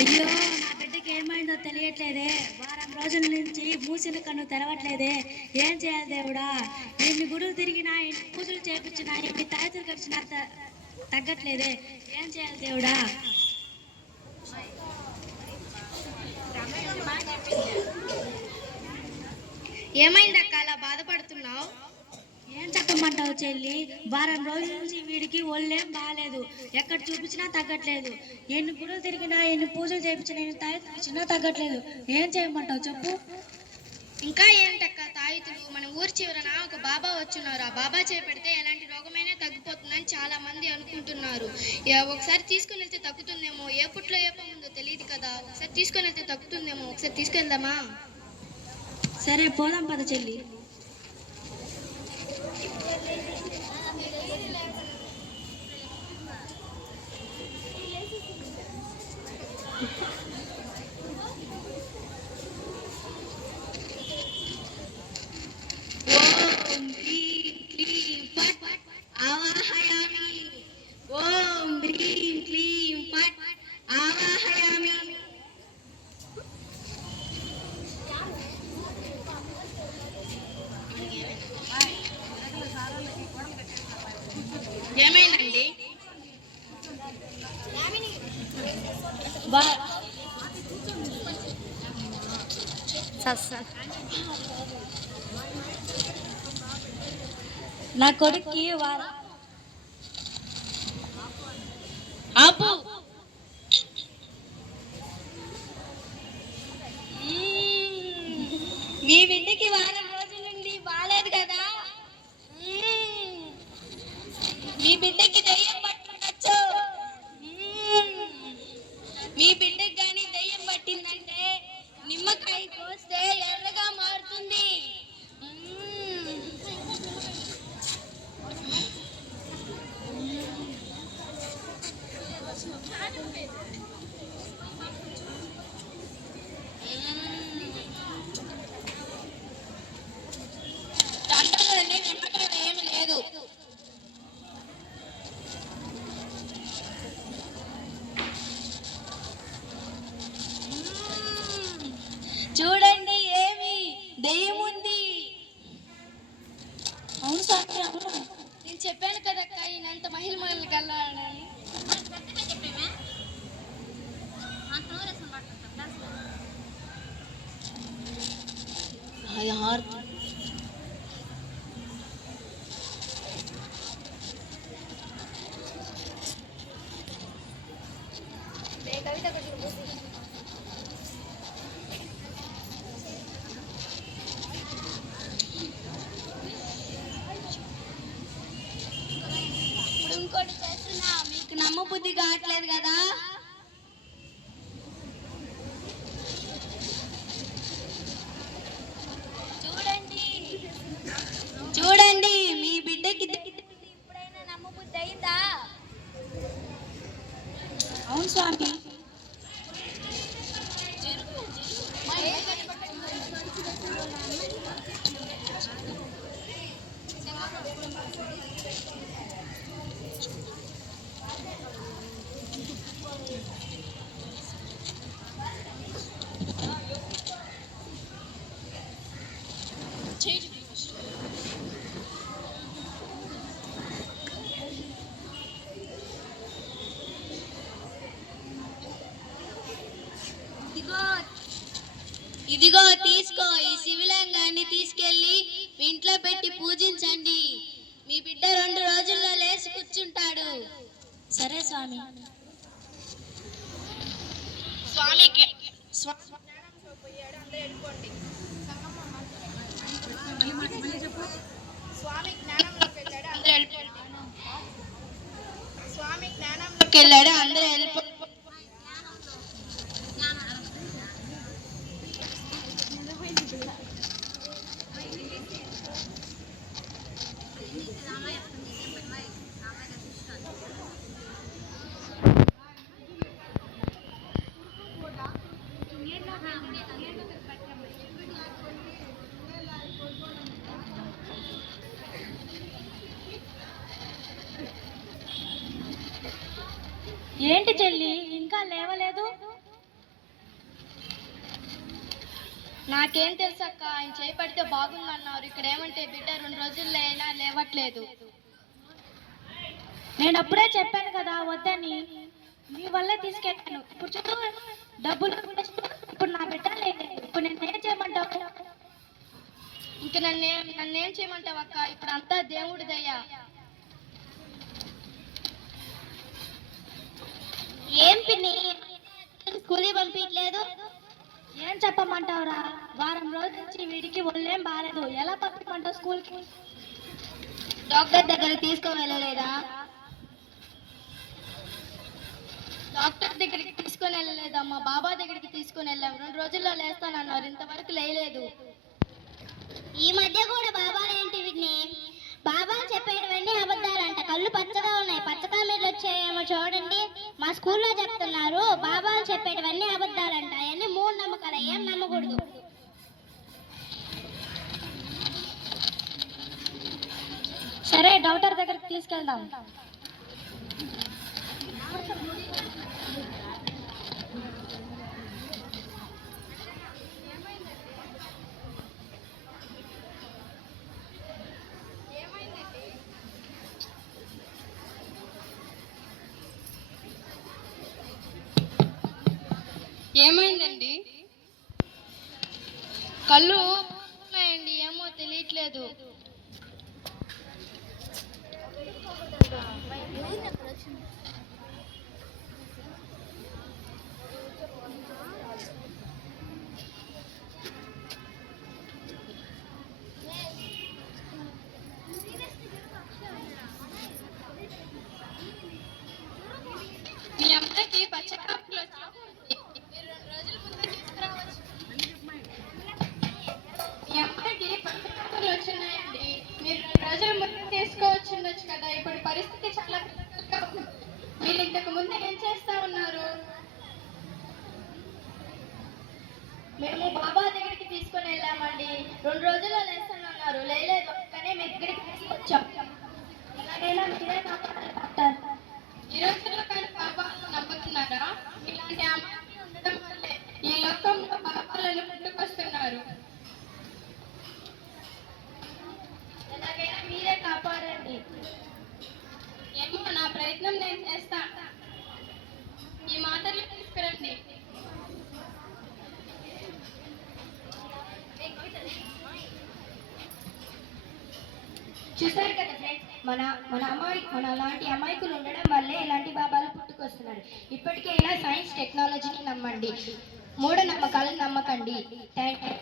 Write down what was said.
అయ్యో, నా బిడ్డకి ఏమైందో తెలియట్లేదే. వారం రోజుల నుంచి మూసిన కన్ను తెరవట్లేదే. ఏం చేయాలి దేవుడా? ఎన్ని గుడులు తిరిగినా, ఎన్ని పూజలు చేపించినా, ఎన్ని తాయతులు కట్టినా తగ్గట్లేదే. ఏం చేయాలి దేవుడా? ఏమైందక్క అలా బాధపడుతున్నావు? ఏం చెప్పమంటావు చెల్లి? వారం రోజుల నుంచి వీడికి ఒళ్ళేం బాగాలేదు. ఎక్కడ చూపించినా తగ్గట్లేదు. ఎన్ని గుడులు తిరిగినా, ఎన్ని పూజలు చేయించినా, ఎన్ని తాయతులు ఇచ్చినా తగ్గట్లేదు. ఏం చేయమంటావు చెప్పు? ఇంకా ఏంటక్క తాయితులు? మన ఊరి చివరన ఒక బాబా వచ్చున్నారు. ఆ బాబా చేపెడితే ఎలాంటి రోగమైనా తగ్గిపోతుందని చాలా మంది అనుకుంటున్నారు. ఒకసారి తీసుకుని వెళ్తే తగ్గుతుందేమో. ఏ పుట్లో ఏ ఉందో తెలియదు కదా. ఒకసారి తీసుకుని వెళ్తే తగ్గుతుందేమో. ఒకసారి తీసుకెళ్దామా? సరే, పోదాం పద చెల్లి. ఏమైందండి? నా కొడుక్కి ఆపు. మీ బిడ్డకి వారం రోజుల నుండి బాగాలేదు కదా. మీ బిడ్డకి దయ్యం పట్టుండొచ్చు. మీ బిడ్డకి కానీ దయ్యం పట్టిందంటే నిమ్మకాయ కోస్తే ఎర్రగా మారుతుంది. నిమ్మకాయ ఏమి లేదు. చూడండి, ఏమి దెయ్యం ఉంది. అవును సాక్షి, అవును. నేను చెప్పాను కదక్క, ఈయనంత మహిళ కల్లాడని. ఇప్పుడు ఇంకోటి చేస్తున్నా, మీకు నమ్మ బుద్ధి కావట్లేదు కదా. చూడండి చూడండి, మీ బిడ్డకి ఇప్పుడైనా నమ్మ బుద్ధి అయిందా? అవును స్వామి. ఇదిగో తీసుకో. ఈ శివలింగాన్ని తీసుకెళ్లి మీ ఇంట్లో పెట్టి పూజించండి. మీ బిడ్డ 2 రోజుల్లో లేచి కూర్చుంటాడు. సరే స్వామి. స్వామికి స్వామి జ్ఞానంలోకి వెళ్ళాడు, అందరూ వెళ్ళిపోండి. ఏంటి చెల్లి, ఇంకా లేవలేదు? నాకేం తెలుసక్క, ఆయన చేపడితే బాగుందన్నారు. ఇక్కడ ఏమంటే బిడ్డ 2 రోజుల్లో అయినా లేవట్లేదు. నేను అప్పుడే చెప్పాను కదా వద్దని, మీ వల్లే తీసుకెళ్ళాను. ఇప్పుడు చూడు, డబ్బులు ఇప్పుడు నా బిడ్డ లేదు. ఇప్పుడు నేను ఏం చేయమంటావు? ఇంక నన్నేం చేయమంటావు అక్క? ఇప్పుడు అంతా దేవుడి దయ. ఏం పిన్ని స్కూల్కి పంపించలేదు? ఏం చెప్పమంటావురా? వారం రోజుల నుంచి వీడికి ఒళ్ళేం బాగాలేదు. ఎలా పంపించమంటావు స్కూల్కి? డాక్టర్ దగ్గరికి తీసుకువెళ్ళలేదా? డాక్టర్ దగ్గరికి తీసుకొని వెళ్ళలేదమ్మా, బాబా దగ్గరికి తీసుకొని వెళ్ళాం. 2 రోజుల్లో లేస్తానన్నారు, ఇంతవరకు లేలేదు. ఈ మధ్య కూడా బాబాలు ఏంటి వీటిని? బాబా చెప్పేటివన్నీ అబద్ధాలంట. కళ్ళు పచ్చగా ఉన్నాయి, పచ్చగా మీరు వచ్చాయేమో చూడండి. మా స్కూల్లో చెప్తున్నారు బాబాలు చెప్పేటివన్నీ అబద్ధాలంట. అవన్నీ మూఢనమ్మకాలు, ఏం నమ్మకూడదు. సరే, డాక్టర్ దగ్గరికి తీసుకెళ్దాం. ఏమైందండి? కళ్ళు ఉన్నాయండి, ఏమో తెలియట్లేదు. మీ అమ్మకి పచ్చకాపులు వచ్చి 2 రోజుల ముందే తీసుకురావచ్చు. మీ అమ్మకి పచ్చకాపులు వచ్చున్నాయండి, మీరు 2 రోజుల ముందే తీసుకోవచ్చు ఉండొచ్చు కదా. ఇప్పుడు పరిస్థితి చాలా క్లిష్టంగా ఉంది. మీరు ఇంతకు ముందు ఏం చేస్తా ఉన్నారు? మేము బాబా దగ్గరికి తీసుకొని వెళ్ళామండి. 2 రోజుల్లో లేస్తానన్నారు, లేదు. కానీ మీ దగ్గరికి తీసుకొచ్చాం. ఎలాగైనా మీరే కాపాడాలి డాక్టర్. ఈ రోజుల్లో కానీ బాబాలను నమ్ముతున్నారా? ఇలాంటి అమ్మాయిలు ఉండడం వల్లే ఈ లోకంలో బాబాలను పుట్టుకొస్తున్నారు. ఎలాగైనా మీరే కాపాడండి. ఏమో, నా ప్రయత్నం నేను చేస్తా. ఈ మాటలు తీసుకురండి. చూసారు కదా ఫ్రెండ్స్, మన లాంటి అమాయకులు ఉండడం వల్లే ఇలాంటి బాబాలు పుట్టుకొస్తున్నారు. ఇప్పటికైనా సైన్స్ టెక్నాలజీని నమ్మండి, మూఢనమ్మకాలను నమ్మకండి. Thank you.